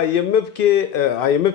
IMF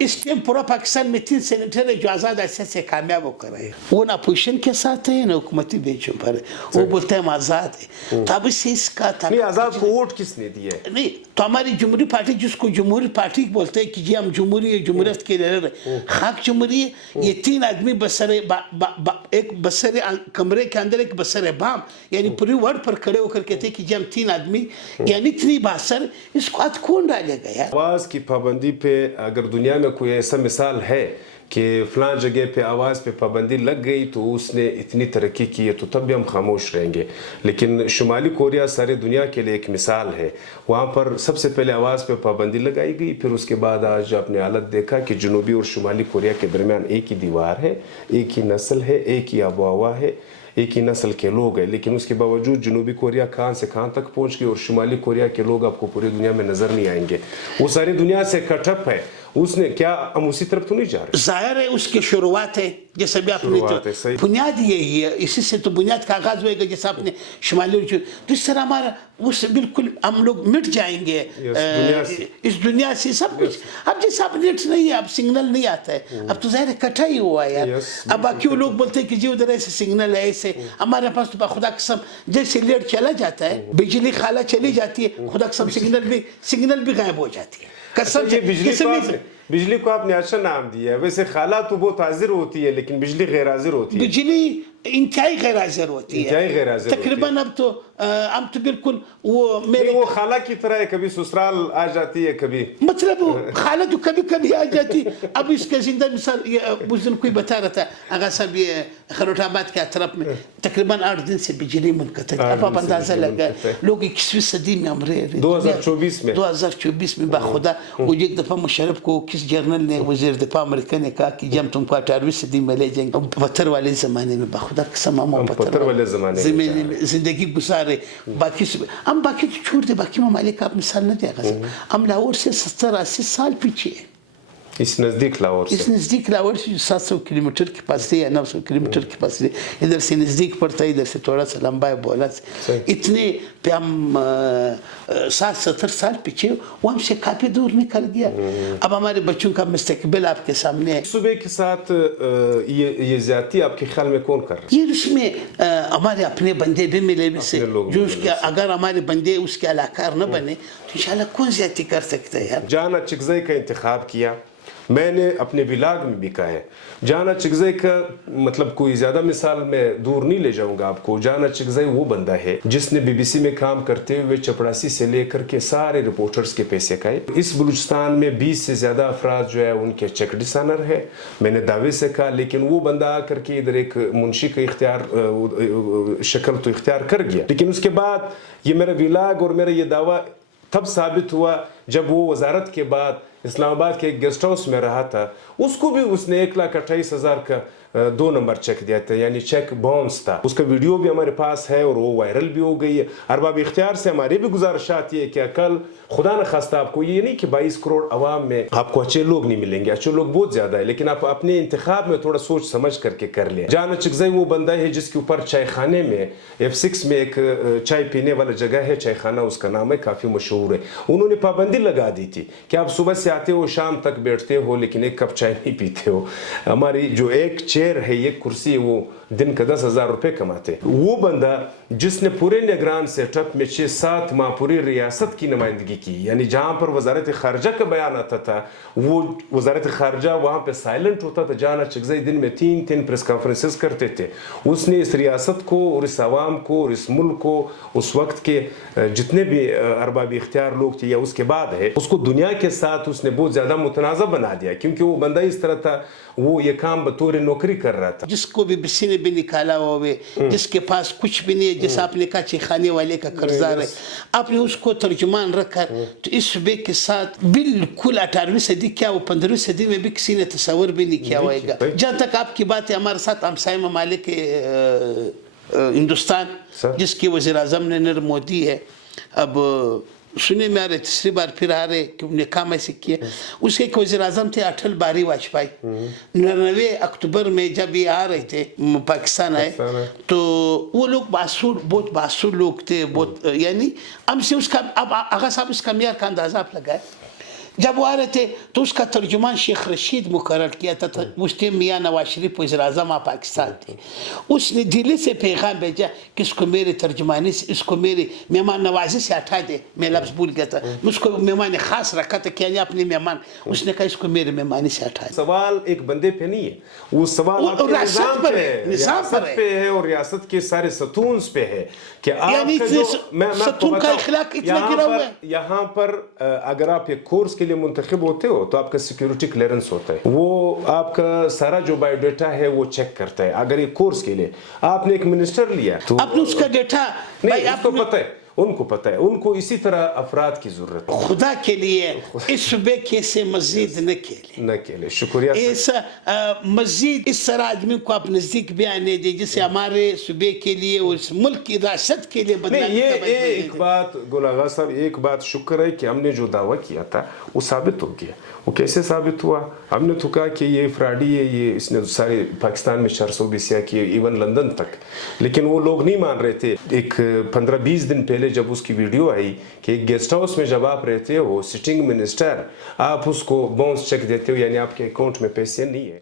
اس time پورا پاکستان میں 3 senator ہے جو آزاد حیثیت سے کامیاب ہو کر رہے ہیں. وہ نہ اپوزیشن کے ساتھ ہے نہ حکومتی بینچوں پر ہے. وہ بولتے ہیں ہم آزاد ہیں. تو اب اس سے اس کا نہیں, آزاد کو ووٹ کس نے دیا ہے؟ نہیں تو ہماری جمہوری پارٹی جس کو جمہوری پارٹی بولتے ہیں کہ جی ہم جمہوریت کے لیے رہے. خاک جمہوری یہ 3 آدمی ایک بسر کمرے کے اندر ایک بسر بام یعنی پوری ورڈ پر کھڑے ہو کر کہتے ہیں کہ جی ہم 3 آدمی یعنی 3 باسر. اس کو ہاتھ کون ڈالے گا یار؟ آواز کی پابندی پہ اگر دنیا میں کوئی ایسا مثال ہے کہ فلاں جگہ پہ آواز پہ پابندی لگ گئی تو اس نے اتنی ترقی کی ہے تو تب بھی ہم خاموش رہیں گے. لیکن شمالی کوریا سارے دنیا کے لیے ایک مثال ہے. وہاں پر سب سے پہلے آواز پہ پابندی لگائی گئی, پھر اس کے بعد آج آپ نے حالت دیکھا کہ جنوبی اور شمالی کوریا کے درمیان ایک ہی دیوار ہے, ایک ہی نسل ہے, ایک ہی آب و ہوا ہے, ایک ہی نسل کے لوگ ہیں. لیکن اس کے باوجود جنوبی کوریا کہاں سے کہاں تک پہنچ گئے اور شمالی کوریا کے لوگ آپ کو پوری دنیا میں نظر نہیں آئیں گے. وہ ساری دنیا سے کٹ اپ ہے. اس نے کیا ہم اسی طرف تو نہیں جا رہے؟ ظاہر ہے اس کی شروعات ہے جیسے بھی آپ نے تو بنیاد یہی ہے. اسی سے تو بنیاد کا آغاز ہوئے گا جیسے آپ نے شمالی تو اس طرح ہمارا اس بالکل ہم لوگ مٹ جائیں گے اس دنیا سے سب کچھ. اب جیسے اب نیٹ نہیں ہے, اب سگنل نہیں آتا ہے, اب تو ظاہر کٹا ہی ہوا ہے یار. اب باقی وہ لوگ بولتے ہیں کہ جی ادھر ایسے سگنل ہے ایسے. ہمارے پاس تو خدا قسم جیسے لیٹ چلا جاتا ہے, بجلی خالہ چلی جاتی ہے, خدا قسم سگنل بھی غائب ہو جاتی ہے. بجلی کو آپ نے اچھا نام دیا ہے. ویسے خالہ تو بہت حاضر ہوتی ہے لیکن بجلی غیر حاضر ہوتی ہے. بجلی انتہائی غیر حاضر ہوتی ہے تقریباً. اب تو ہم تو بالکل وہ خالہ کی طرح ہے, کبھی سسرال آ جاتی ہے, کبھی مطلب خالہ تو کبھی کبھی آ جاتی. اب اس کا زندہ مثال اس دن کوئی بتا رہا تھا آغا صاحب یہ خروٹ آباد کے اطراف میں تقریباً 8 دن سے بجلی منقطع. اب آپ اندازہ لگا لوگ 21ویں صدی میں ہم رہے 2024 میں باخدا. وہ ایک دفعہ مشرف کو کس جرنل نے وزیر دفاع امریکہ نے کہا کہ جب تم کو 18ویں صدی میں لے جائیں گے. پتھر والے زمانے میں باخدا قسم ہم پتھر والے زمانے میں زندگی گزارے. باقی ہم باقی تو چھوڑ دے, باقی ممالک آپ مثال نہ دیا گا. ہم لاہور سے 70-80 سال پیچھے ہیں. اس نزدیک لاہور سے 700 کلومیٹر کے پاس ہے یا 900 کلومیٹر کے پاس ہے. ادھر سے نزدیک پڑتا ہے, ادھر سے تھوڑا سا لمبا ہے بولا سے. اتنے پہ ہم 60-70 سال پیچھے, وہ ہم سے کافی دور نکل گیا. اب ہمارے بچوں کا مستقبل آپ کے سامنے ہے. صوبے کے ساتھ یہ زیادتی آپ کے خیال میں کون کر رہا ہے؟ یہ اس میں ہمارے اپنے بندے بھی ملے بھی سے جو اس کے اگر ہمارے بندے اس کے علاقار نہ بنے تو انشاءاللہ کون زیادتی کر سکتا ہے یار. جانا چکزئی کا انتخاب کیا. میں نے اپنے ولاگ میں بھی کہا ہے جانا چکزئی کا مطلب کوئی زیادہ مثال میں دور نہیں لے جاؤں گا آپ کو. جانا چکزئی وہ بندہ ہے جس نے BBC میں کام کرتے ہوئے چپڑاسی سے لے کر کے سارے رپورٹرز کے پیسے کھائے. اس بلوچستان میں 20 سے زیادہ افراد جو ہے ان کے چیک ڈسانر ہے. میں نے دعوے سے کہا لیکن وہ بندہ آ کر کے ادھر ایک منشی کا شکل تو اختیار کر گیا. لیکن اس کے بعد یہ میرا ولاگ اور میرا یہ دعویٰ تب ثابت ہوا جب وہ وزارت کے بعد اسلام آباد کے ایک گیسٹ ہاؤس میں رہا تھا. اس کو بھی اس نے 1,28,000 کا 2 نمبر چیک دیا تھا, یعنی چیک باؤنس تھا. اس کا ویڈیو بھی ہمارے پاس ہے اور وہ وائرل بھی ہو گئی ہے. ارباب اختیار سے ہماری بھی گزارشات یہ کہ کل خدا نہ خواستہ آپ کو یہ نہیں کہ 22 کروڑ عوام میں آپ کو اچھے لوگ نہیں ملیں گے, اچھے لوگ بہت زیادہ ہے, لیکن آپ اپنے انتخاب میں تھوڑا سوچ سمجھ کر کے کر لیں. جانا چکزئی وہ بندہ ہے جس کے اوپر چائے خانے میں F6 میں ایک چائے پینے والا جگہ ہے, چائے خانہ اس کا نام ہے, کافی مشہور ہے. انہوں نے پابندی لگا دی تھی کہ آپ صبح سے آتے ہو شام تک بیٹھتے ہو لیکن ایک کپ چائے نہیں پیتے ہو. ہماری جو ایک چیئر ہے, ایک کرسی ہے, وہ دن کا 10,000 روپے کماتے. وہ بندہ جس نے پورے نگران سیٹ اپ میں 6-7 ماہ پوری ریاست کی نمائندگی کی, یعنی جہاں پر وزارت خارجہ کا بیان آتا تھا وہ وزارت خارجہ وہاں پہ سائلنٹ ہوتا تھا. جانا چکزئی دن میں 3 پریس کانفرنسز کرتے تھے. اس نے اس ریاست کو اور اس عوام کو اور اس ملک کو اس وقت کے جتنے بھی ارباب اختیار لوگ تھے یا اس کے بعد ہے, اس کو دنیا کے ساتھ اس نے بہت زیادہ متنازع بنا دیا, کیونکہ وہ بندہ اس طرح تھا, وہ یہ کام بطور نوکری کر رہا تھا. جس کو بھی BBC نے بھی نکالا ہوئے, جس کے پاس کچھ بھی نہیں ہے, جیسا آپ نے کہا چیخانے والے کا قرضدار ہے, آپ نے اس کو ترجمان رکھا. تو اس صوبے کے ساتھ بالکل 18ویں صدی کیا وہ 15ویں صدی میں بھی کسی نے تصور بھی نہیں کیا ہوئے گا. جہاں تک آپ کی بات ہے, ہمارے ساتھ ہمسائے ممالک ہندوستان جس کی وزیر اعظم نریندر مودی ہے, اب سنے میں آ رہے, تیسری بار پھر آ رہے کہ انہوں نے کام ایسے کیا. اس کے ایک وزیر اعظم تھے اٹل بہاری واجپئی. 99 اکتوبر میں جب یہ آ رہے تھے پاکستان آئے تو وہ لوگ بہت باسور لوگ تھے, بہت یعنی ہم سے اس کا اب آغا صاحب اس کا معیار کا اندازہ آپ لگائے جب وہ آ رہے تھے تو اس کا ترجمان شیخ رشید مقرر کیا تھا، اس ٹائم میاں نواز شریف وزیر اعظم پاکستان تھے. اس نے دلی سے پیغام بھیجا کہ اس کو میرے ترجمانی سے، اس کو میرے مہمان نوازی سے ہٹا دے. میں لفظ بھول گیا تھا، اس کو مہمان خاص رکھا تھا کہ اپنے مہمان، اس نے کہا اس کو میرے مہمانی سے ہٹا دے. سوال ایک بندے پہ نہیں ہے، وہ سوال آپ کے نظام پہ ہے، ریاست پہ ہے، اور ریاست کے سارے ستون پہ ہے کہ آپ کا جو ستون کا اخلاق اتنا گرا ہوا ہے. یہاں پر اگر آپ ایک کورس کے لیے منتخب ہوتے ہو تو آپ کا سیکیورٹی کلیئرنس ہوتا ہے، وہ آپ کا سارا جو بایو ڈیٹا ہے وہ چیک کرتا ہے. اگر ایک کورس کے لیے آپ نے ایک منسٹر لیا تو آپ نے اس کا ڈیٹا نہیں، آپ کو پتہ ہے، ان کو پتہ ہے، ان کو اسی طرح افراد کی ضرورت ہے. خدا کے لیے اس صبح کے سے مزید نہ کھیلے، نہ کھیلے. شکریہ. ایسا مزید اس طرح آدمی کو آپ نزدیک بھی آنے دے جسے ہمارے صوبے کے لیے اور اس ملک کی ریاست کے لیے بدنامی کا یہ ایک بات گل آغا صاحب، ایک بات شکر ہے کہ ہم نے جو دعویٰ کیا تھا وہ ثابت ہو گیا. وہ کیسے ثابت ہوا؟ ہم نے تو کہا کہ یہ فراڈی ہے، یہ اس نے سارے پاکستان میں 400 بھی سیاہ کیے، ایون لندن تک، لیکن وہ لوگ نہیں مان رہے تھے. ایک 15-20 دن پہلے جب اس کی ویڈیو آئی کہ ایک گیسٹ ہاؤس میں جب آپ رہتے ہو، سٹنگ منسٹر، آپ اس کو باؤنس چیک دیتے ہو، یعنی آپ کے اکاؤنٹ میں پیسے نہیں ہے.